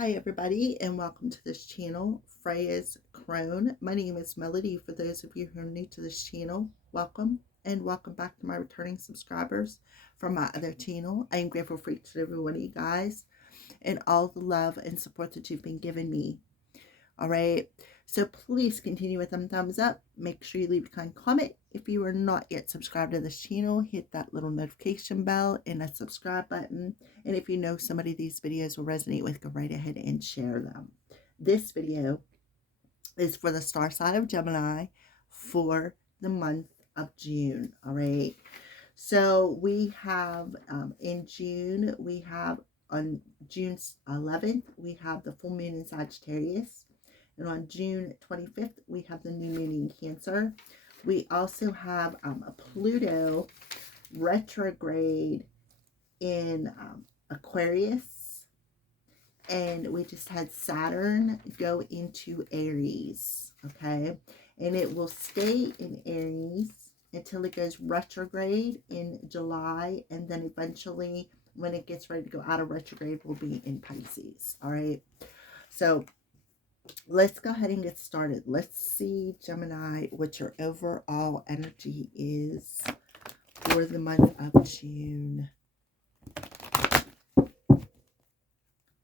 Hi everybody, and welcome to this channel, Freya's Crone. My name is Melody. For those of you who are new to this channel, welcome, and welcome back to my returning subscribers from my other channel. I am grateful for each and every one of you guys and all the love and support that you've been giving me. All right, so please continue with them thumbs up. Make sure you leave a kind comment. If you are not yet subscribed to this channel, hit that little notification bell and that subscribe button. And if you know somebody these videos will resonate with, go right ahead and share them. This video is for the star sign of Gemini for the month of June. All right, so we have in June, we have on June 11th, we have the full moon in Sagittarius. And on June 25th, we have the new moon in Cancer. We also have a Pluto retrograde in Aquarius. And we just had Saturn go into Aries, okay? And it will stay in Aries until it goes retrograde in July. And then eventually, when it gets ready to go out of retrograde, will be in Pisces, all right? So let's go ahead and get started. Let's see, Gemini, what your overall energy is for the month of June.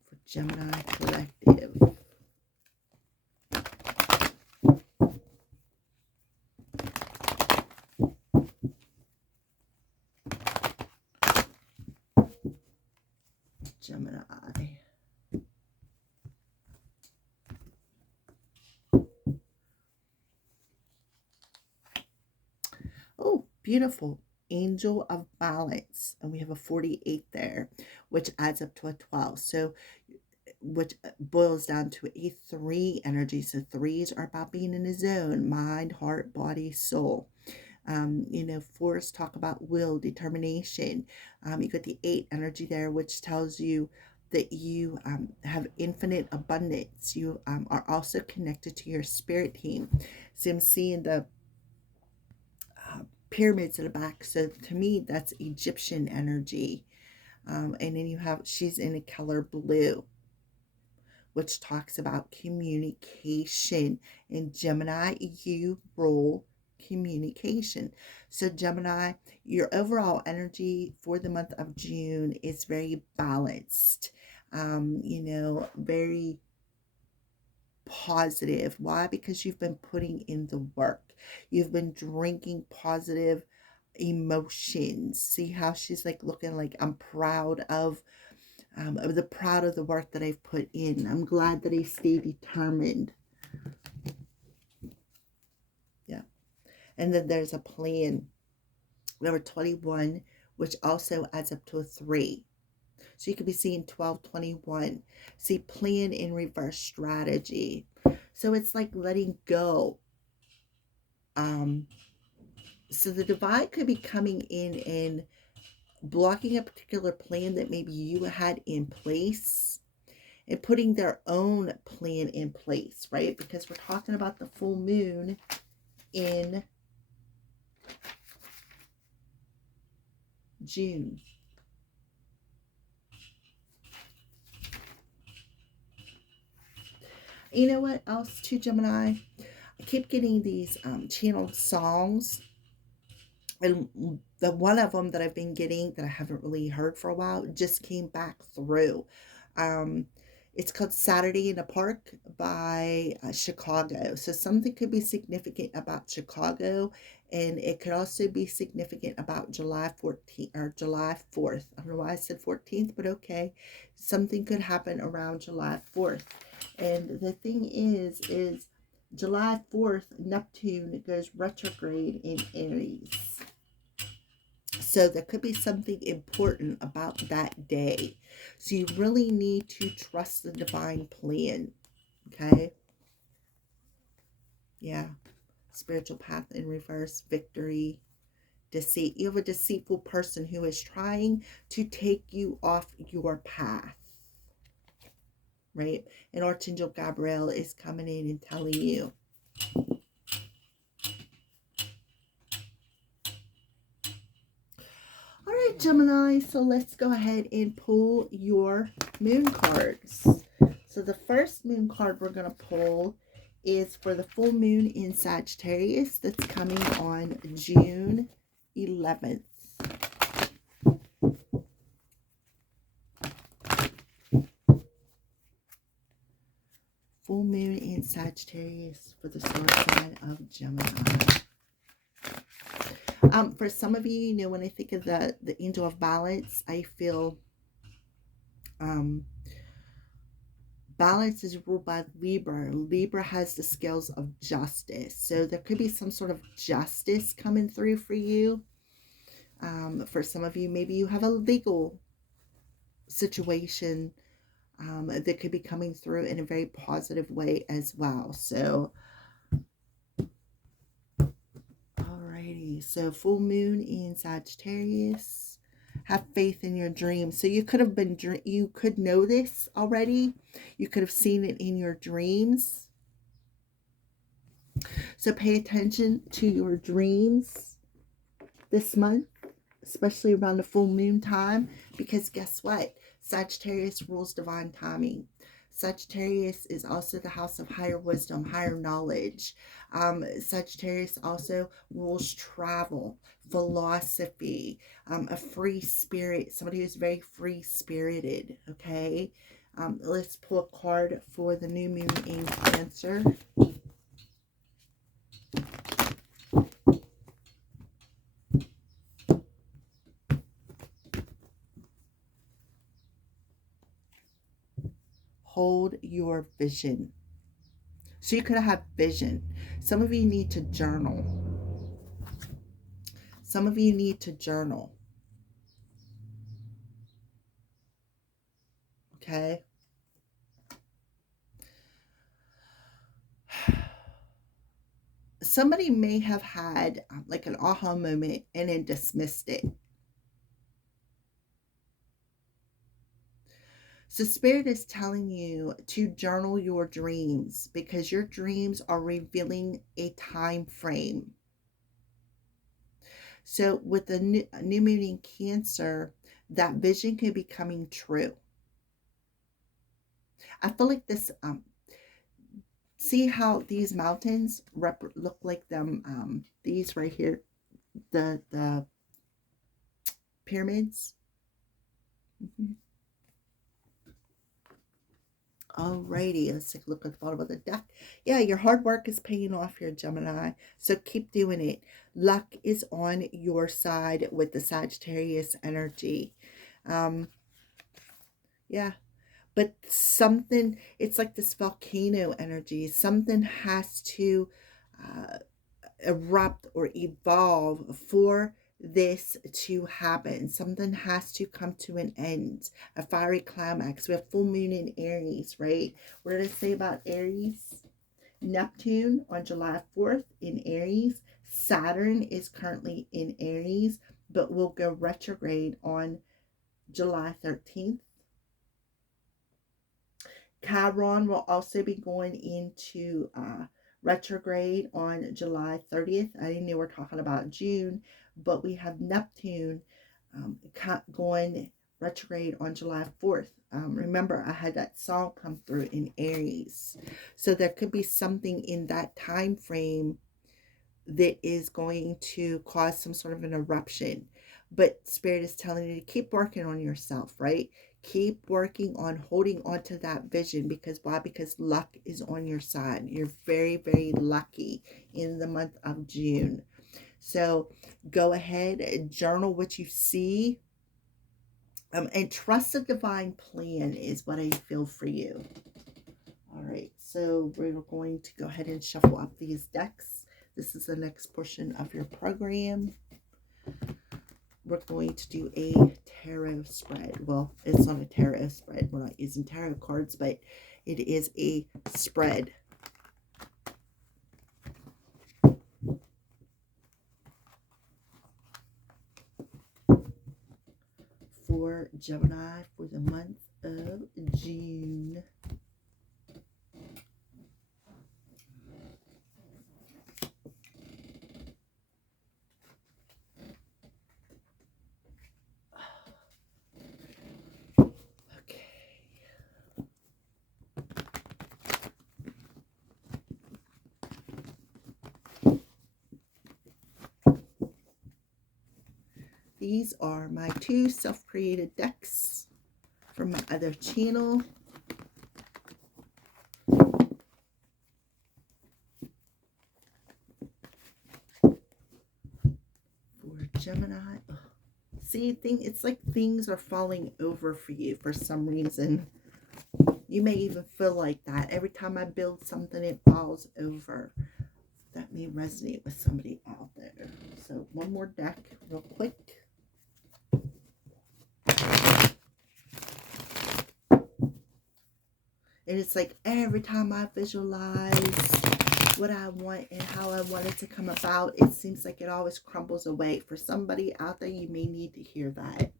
For Gemini Collective. Gemini. Oh, beautiful. Angel of Balance. And we have a 48 there, which adds up to a 12. So, which boils down to a 3 energy. So, 3s are about being in a zone, mind, heart, body, soul. You know, 4s talk about will, determination. You got the 8 energy there, which tells you that you have infinite abundance. You are also connected to your spirit team. So I'm seeing the pyramids in the back. So to me, that's Egyptian energy. And then you have, she's in a color blue, which talks about communication. In Gemini, you rule communication. So Gemini, your overall energy for the month of June is very balanced, you know, very positive. Why? Because you've been putting in the work. You've been drinking positive emotions. See how she's like looking like, I'm proud of proud of the work that I've put in. I'm glad that I stay determined. Yeah. And then there's a plan. Number 21, which also adds up to a 3. So you could be seeing 12, 21. See, plan in reverse, strategy. So it's like letting go. So the divine could be coming in and blocking a particular plan that maybe you had in place and putting their own plan in place, right? Because we're talking about the full moon in June. You know what else too, Gemini? I keep getting these channeled songs, and the one of them that I've been getting that I haven't really heard for a while just came back through. It's called Saturday in the Park by Chicago. So something could be significant about Chicago, and it could also be significant about July 14th or July 4th. I don't know why I said 14th, but okay. Something could happen around July 4th. And the thing is July 4th, Neptune goes retrograde in Aries. So there could be something important about that day. So you really need to trust the divine plan. Okay? Yeah. Spiritual path in reverse, victory, deceit. You have a deceitful person who is trying to take you off your path. Right? And Archangel Gabriel is coming in and telling you. All right, Gemini, so let's go ahead and pull your moon cards. So the first moon card we're going to pull is for the full moon in Sagittarius that's coming on June 11th. Full moon in Sagittarius for the solar sign of Gemini. For some of you, you know, when I think of the angel of balance, I feel balance is ruled by Libra. Libra has the scales of justice. So there could be some sort of justice coming through for you. For some of you, maybe you have a legal situation that could be coming through in a very positive way as well. So, alrighty. So full moon in Sagittarius. Have faith in your dreams. So you could have been, you could know this already. You could have seen it in your dreams. So pay attention to your dreams this month, especially around the full moon time, because guess what? Sagittarius rules divine timing. Sagittarius is also the house of higher wisdom, higher knowledge. Sagittarius also rules travel, philosophy, a free spirit, somebody who's very free-spirited, okay? Let's pull a card for the new moon in Cancer. Hold your vision. So you could have vision. Some of you need to journal. Some of you need to journal. Okay? Somebody may have had like an aha moment and then dismissed it. So Spirit is telling you to journal your dreams because your dreams are revealing a time frame. So with the new moon in Cancer, that vision could be coming true. I feel like this, see how these mountains look like them, these right here, the pyramids. Alrighty, let's take a look at the bottom of the deck. Yeah, your hard work is paying off here, Gemini. So keep doing it. Luck is on your side with the Sagittarius energy. Yeah. But something, it's like this volcano energy. Something has to erupt or evolve for this to happen. Something has to come to an end, a fiery climax. We have full moon in Aries, right? What did I say about Aries? Neptune on July 4th in Aries. Saturn is currently in Aries, but will go retrograde on July 13th. Chiron will also be going into retrograde on July 30th. I didn't know we're talking about June, but we have Neptune going retrograde on July 4th. Remember, I had that song come through in Aries. So there could be something in that time frame that is going to cause some sort of an eruption. But Spirit is telling you to keep working on yourself, right? Keep working on holding on to that vision. Because why? Because luck is on your side. You're very, very lucky in the month of June. So go ahead and journal what you see. And trust the divine plan is what I feel for you. All right. So we're going to go ahead and shuffle up these decks. This is the next portion of your program. We're going to do a tarot spread. Well, it's not a tarot spread. We're not using tarot cards, but it is a spread. For Gemini for the month of June. These are my 2 self-created decks from my other channel. For Gemini. Oh, see, it's like things are falling over for you for some reason. You may even feel like that. Every time I build something, it falls over. That may resonate with somebody out there. So one more deck real quick. And it's like every time I visualize what I want and how I want it to come about, it seems like it always crumbles away. For somebody out there, you may need to hear that.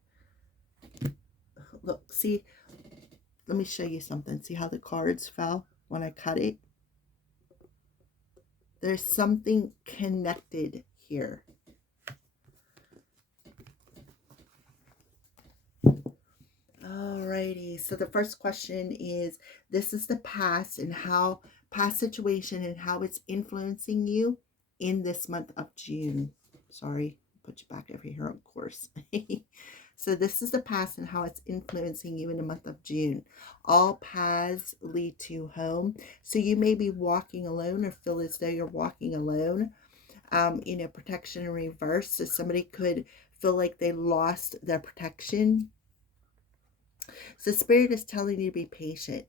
Look, see, let me show you something. See how the cards fell when I cut it? There's something connected here. Alrighty, so the first question is, this is the past and how, past situation and how it's influencing you in this month of June. Sorry, put you back over here, of course. So this is the past and how it's influencing you in the month of June. All paths lead to home. So you may be walking alone or feel as though you're walking alone. You know, protection in reverse. So somebody could feel like they lost their protection. So Spirit is telling you to be patient,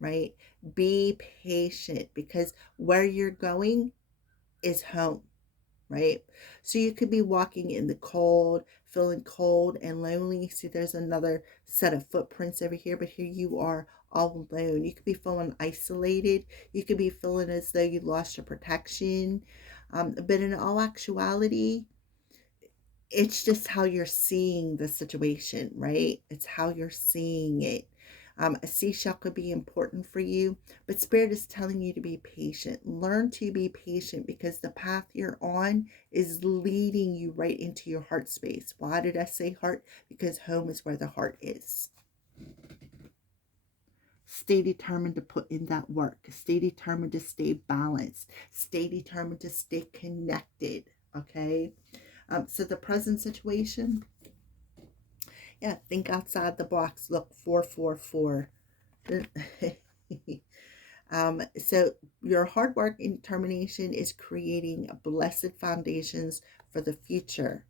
right? Be patient, because where you're going is home, right? So you could be walking in the cold, feeling cold and lonely. See, there's another set of footprints over here, but here you are all alone. You could be feeling isolated. You could be feeling as though you lost your protection. But in all actuality, it's just how you're seeing the situation, right? It's how you're seeing it. A seashell could be important for you, but Spirit is telling you to be patient. Learn to be patient, because the path you're on is leading you right into your heart space. Why did I say heart? Because home is where the heart is. Stay determined to put in that work. Stay determined to stay balanced. Stay determined to stay connected, okay? So the present situation, yeah, think outside the box. Look, 444. So your hard work and determination is creating blessed foundations for the future.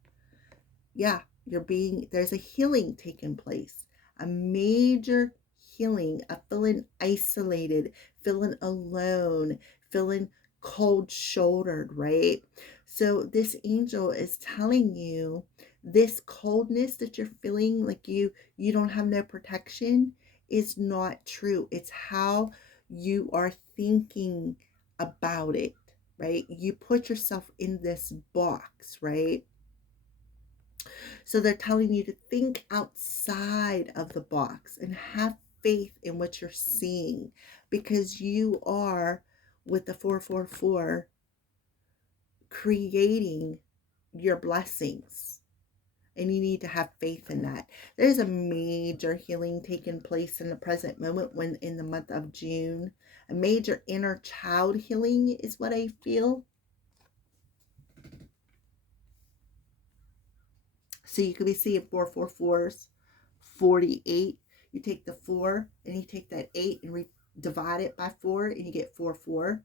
Yeah, there's a healing taking place, a major healing, of feeling isolated, feeling alone, feeling cold shouldered, right? So this angel is telling you this coldness that you're feeling, like you don't have no protection, is not true. It's how you are thinking about it, right? You put yourself in this box, right? So they're telling you to think outside of the box and have faith in what you're seeing, because you are, with the 444, creating your blessings, and you need to have faith in that. There's a major healing taking place in the present moment, when in the month of June. A major inner child healing is what I feel. So you could be seeing 444s, 48. You take the 4 and you take that 8 and divide it by 4, and you get 44.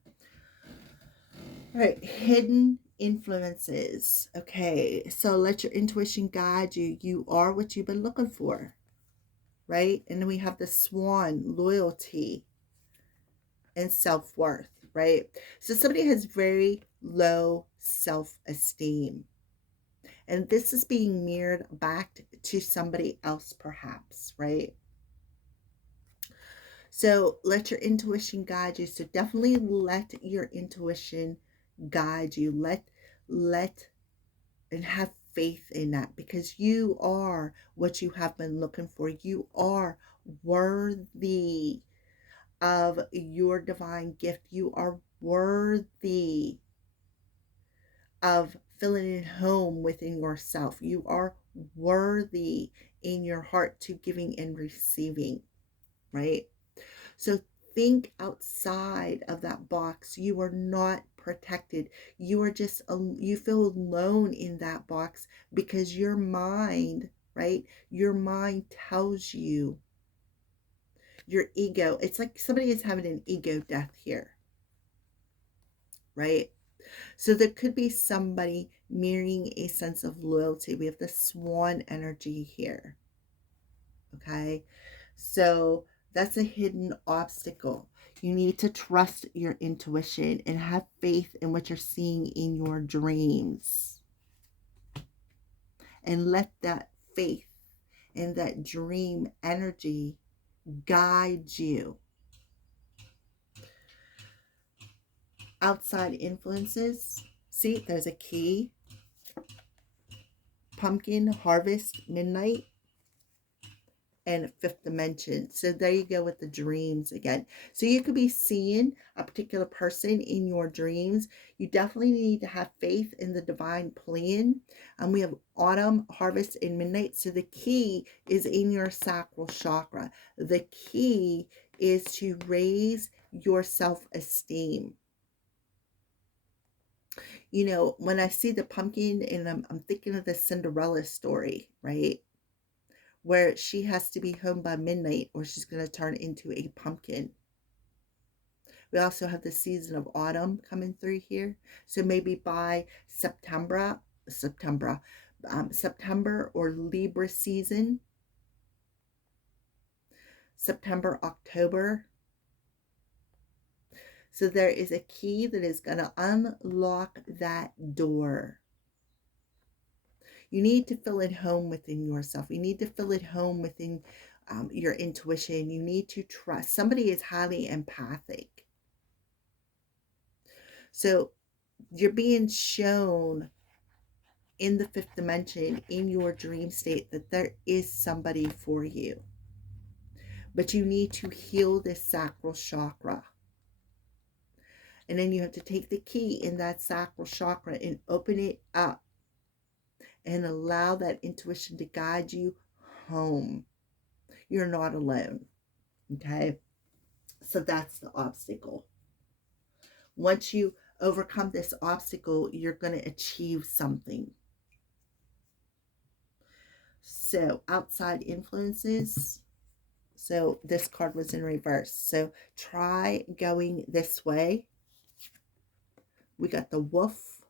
All right, hidden influences. Okay, so let your intuition guide you. You are what you've been looking for, right? And then we have the swan, loyalty and self-worth, right? So somebody has very low self-esteem. And this is being mirrored back to somebody else, perhaps, right? So let your intuition guide you. So definitely let your intuition guide you. Let and have faith in that, because you are what you have been looking for. You are worthy of your divine gift. You are worthy of feeling at home within yourself. You are worthy in your heart to giving and receiving, right? So think outside of that box. You are not unprotected. You are just, you feel alone in that box because your mind, right? Your mind tells you, your ego, it's like somebody is having an ego death here, right? So there could be somebody mirroring a sense of loyalty. We have the swan energy here, okay? So that's a hidden obstacle. You need to trust your intuition and have faith in what you're seeing in your dreams. And let that faith and that dream energy guide you. Outside influences. See, there's a key. Pumpkin, harvest, midnight, and fifth dimension. So there you go with the dreams again. So you could be seeing a particular person in your dreams. You definitely need to have faith in the divine plan. And we have autumn, harvest, and midnight. So the key is in your sacral chakra. The key is to raise your self-esteem. You know, when I see the pumpkin, and I'm thinking of the Cinderella story, right? Where she has to be home by midnight or she's going to turn into a pumpkin. We also have the season of autumn coming through here. So maybe by September or Libra season, September, October. So there is a key that is going to unlock that door. You need to feel at home within yourself. You need to feel at home within your intuition. You need to trust. Somebody is highly empathic. So you're being shown in the fifth dimension, in your dream state, that there is somebody for you. But you need to heal this sacral chakra. And then you have to take the key in that sacral chakra and open it up and allow that intuition to guide you home. You're not alone. Okay? So that's the obstacle. Once you overcome this obstacle, you're going to achieve something. So outside influences. So this card was in reverse. So try going this way. We got the wolf.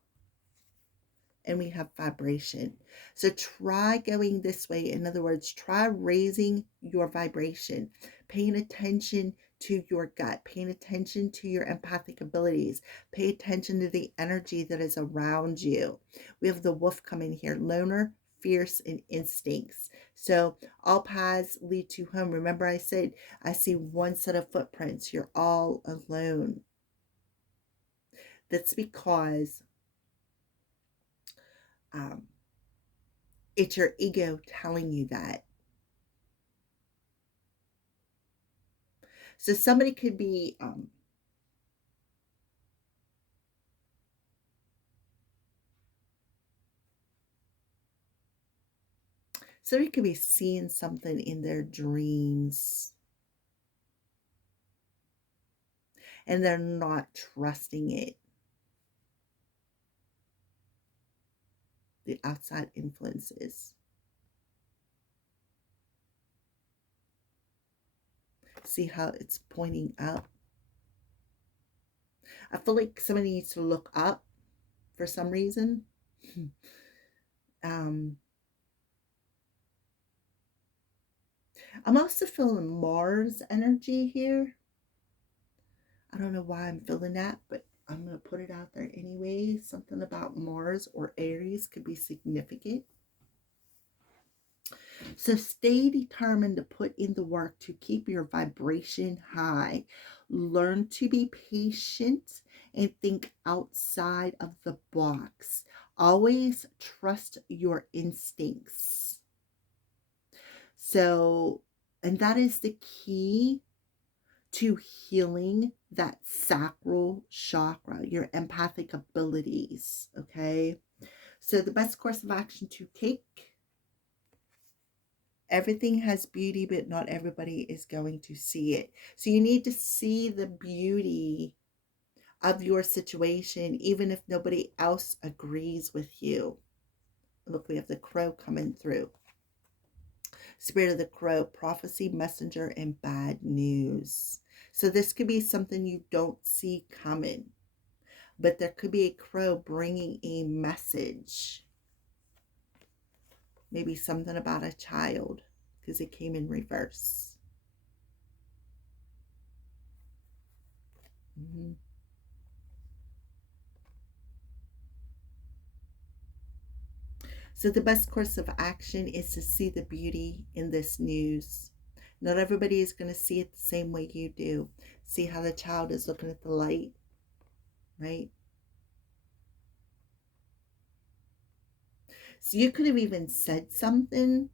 And we have vibration. So try going this way. In other words, try raising your vibration. Paying attention to your gut. Paying attention to your empathic abilities. Pay attention to the energy that is around you. We have the wolf coming here. Loner, fierce, and instincts. So all paths lead to home. Remember I said, I see one set of footprints. You're all alone. That's because it's your ego telling you that. So somebody could be seeing something in their dreams and they're not trusting it. The outside influences. See how it's pointing up? I feel like somebody needs to look up for some reason. I'm also feeling Mars energy here. I don't know why I'm feeling that, but I'm going to put it out there anyway. Something about Mars or Aries could be significant. So stay determined to put in the work to keep your vibration high. Learn to be patient and think outside of the box. Always trust your instincts. So, and that is the key to healing that sacral chakra, your empathic abilities, okay? So the best course of action to take: everything has beauty, but not everybody is going to see it. So you need to see the beauty of your situation, even if nobody else agrees with you. Look, we have the crow coming through. Spirit of the crow, prophecy, messenger, and bad news. So this could be something you don't see coming, but there could be a crow bringing a message. Maybe something about a child, because it came in reverse. So the best course of action is to see the beauty in this news. Not everybody is going to see it the same way you do. See how the child is looking at the light, right? So you could have even said something.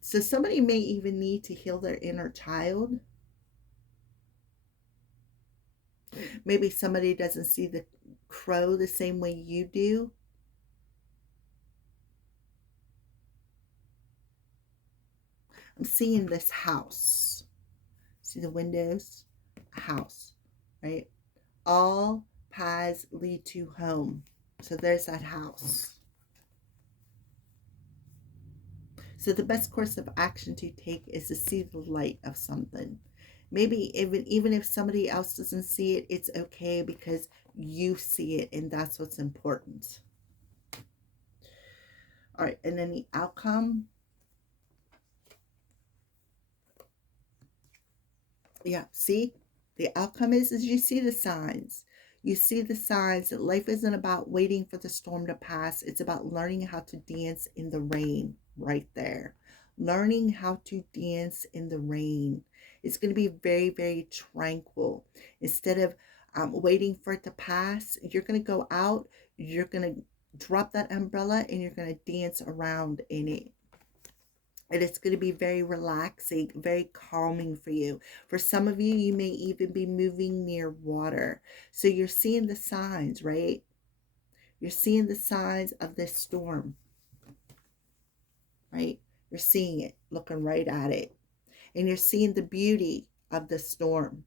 So somebody may even need to heal their inner child. Maybe somebody doesn't see the crow the same way you do. I'm seeing this house. See the windows? A house, right? All paths lead to home. So there's that house. So the best course of action to take is to see the light of something. Maybe even if somebody else doesn't see it, it's okay because you see it, and that's what's important. All right, and then the outcome. Yeah, see? The outcome is you see the signs. You see the signs that life isn't about waiting for the storm to pass. It's about learning how to dance in the rain right there. Learning how to dance in the rain. It's going to be very, very tranquil. Instead of waiting for it to pass, you're going to go out, you're going to drop that umbrella, and you're going to dance around in it. And it's going to be very relaxing, very calming for you. For some of you, you may even be moving near water. So you're seeing the signs, right? You're seeing the signs of this storm, right? You're seeing it, looking right at it. And you're seeing the beauty of the storm.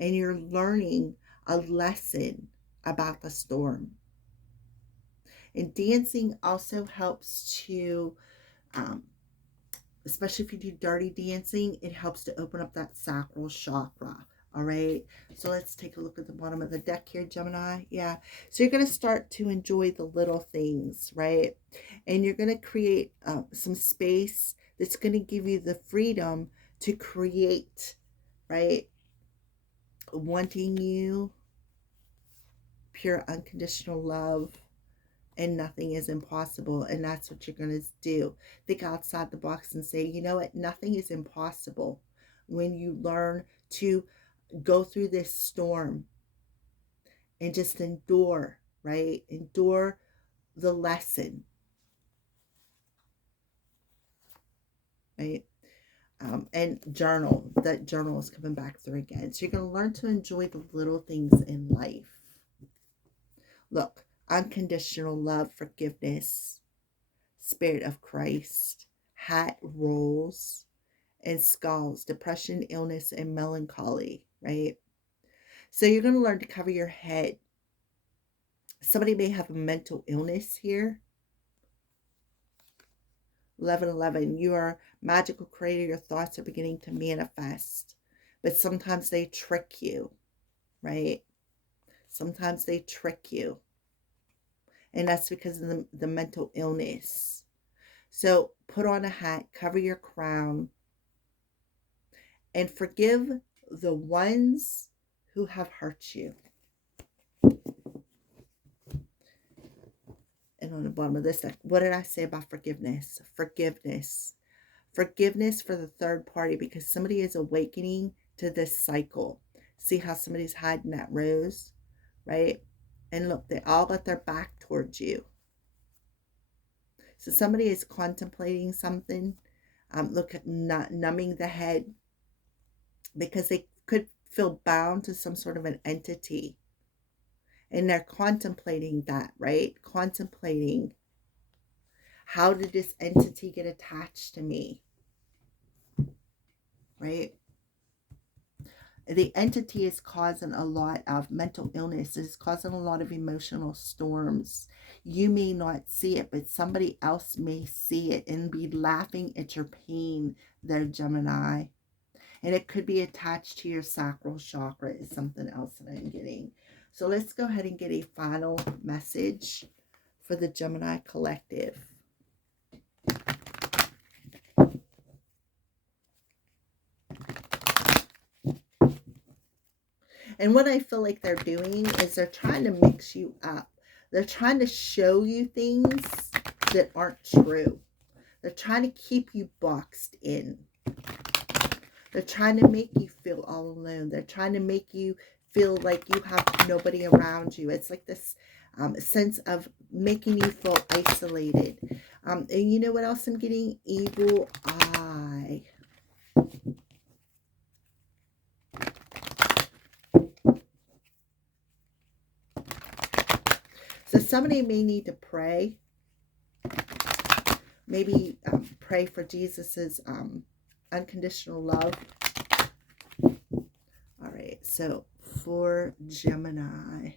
And you're learning a lesson about the storm. And dancing also helps to especially if you do dirty dancing, it helps to open up that sacral chakra. All right, so let's take a look at the bottom of the deck here, Gemini. Yeah, so you're going to start to enjoy the little things, right? And you're going to create some space that's going to give you the freedom to create, right? Wanting you, pure unconditional love, and nothing is impossible. And that's what you're going to do. Think outside the box and say, you know what? Nothing is impossible when you learn to go through this storm and just endure, right? Endure the lesson, right? And journal. That journal is coming back through again. So you're going to learn to enjoy the little things in life. Look, unconditional love, forgiveness, Spirit of Christ, hat rolls, and skulls, depression, illness, and melancholy, right? So you're going to learn to cover your head. Somebody may have a mental illness here. 11:11, you are magical creator. Your thoughts are beginning to manifest, but sometimes they trick you, right? Sometimes they trick you, and that's because of the mental illness. So put on a hat, cover your crown, and forgive the ones who have hurt you. And on the bottom of this deck, what did I say about forgiveness? Forgiveness. Forgiveness for the third party, because somebody is awakening to this cycle. See how somebody's hiding that rose, right? And look, they all got their back towards you. So somebody is contemplating something. Look at numbing the head, because they could feel bound to some sort of an entity. And they're contemplating that, right? Contemplating, how did this entity get attached to me? Right? The entity is causing a lot of mental illness. It's causing a lot of emotional storms. You may not see it, but somebody else may see it and be laughing at your pain there, Gemini. And it could be attached to your sacral chakra is something else that I'm getting. So let's go ahead and get a final message for the Gemini collective. And what I feel like they're doing is they're trying to mix you up. They're trying to show you things that aren't true. They're trying to keep you boxed in. They're trying to make you feel all alone. They're trying to make you feel like you have nobody around you. It's like this sense of making you feel isolated. And you know what else I'm getting? Evil eye. So somebody may need to pray. Maybe pray for Jesus's unconditional love. All right, so for Gemini.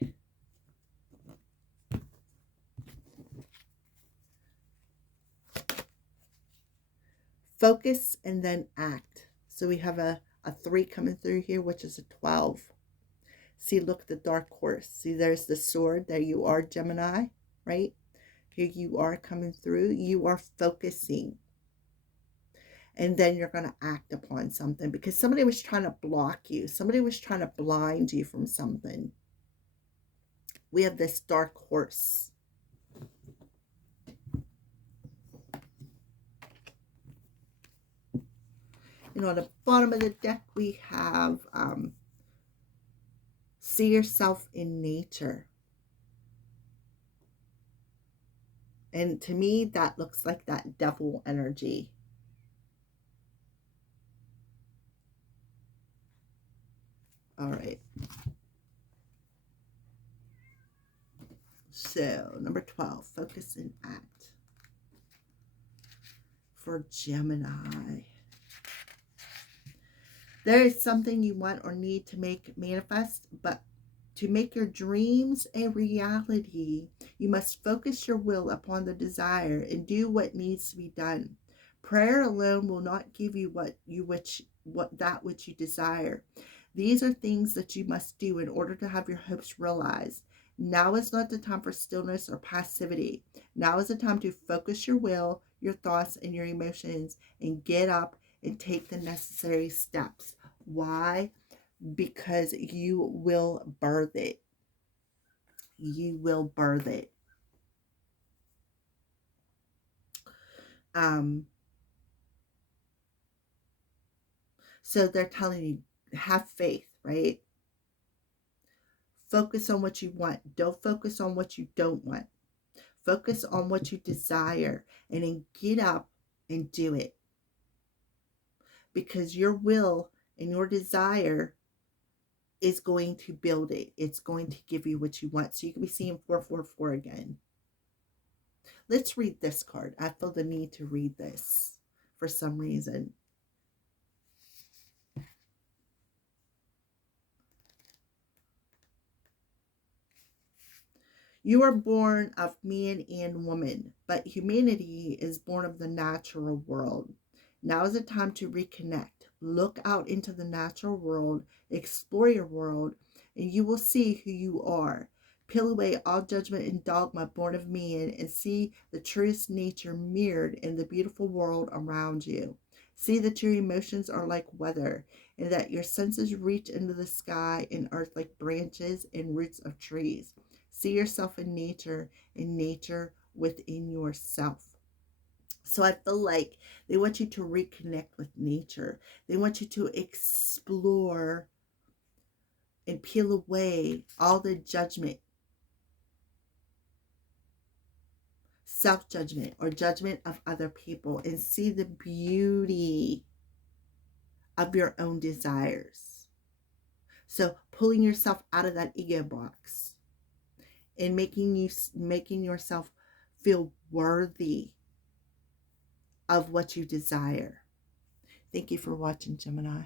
Focus and then act. So we have a 3 coming through here, which is a 12. See, look at the dark horse. See, there's the sword. There you are, Gemini, right? Here you are coming through. You are focusing. And then you're going to act upon something because somebody was trying to block you. Somebody was trying to blind you from something. We have this dark horse. You know, at the bottom of the deck, we have see yourself in nature. And to me, that looks like that devil energy. All right. So, number 12, focus and act. For Gemini. There is something you want or need to make manifest, but to make your dreams a reality, you must focus your will upon the desire and do what needs to be done. Prayer alone will not give you that which you desire. These are things that you must do in order to have your hopes realized. Now is not the time for stillness or passivity. Now is the time to focus your will, your thoughts, and your emotions and get up and take the necessary steps. Why? Because you will birth it. You will birth it. So they're telling you, have faith, right? Focus on what you want. Don't focus on what you don't want. Focus on what you desire and then get up and do it. Because your will and your desire is going to build it. It's going to give you what you want. So you can be seeing 444 again. Let's read this card. I feel the need to read this for some reason. You are born of man and woman, but humanity is born of the natural world. Now is the time to reconnect. Look out into the natural world, explore your world, and you will see who you are. Peel away all judgment and dogma born of man and see the truest nature mirrored in the beautiful world around you. See that your emotions are like weather and that your senses reach into the sky and earth like branches and roots of trees. See yourself in nature and nature within yourself. So I feel like they want you to reconnect with nature. They want you to explore and peel away all the judgment, self-judgment, or judgment of other people and see the beauty of your own desires. So pulling yourself out of that ego box and making yourself feel worthy of what you desire. Thank you for watching, Gemini.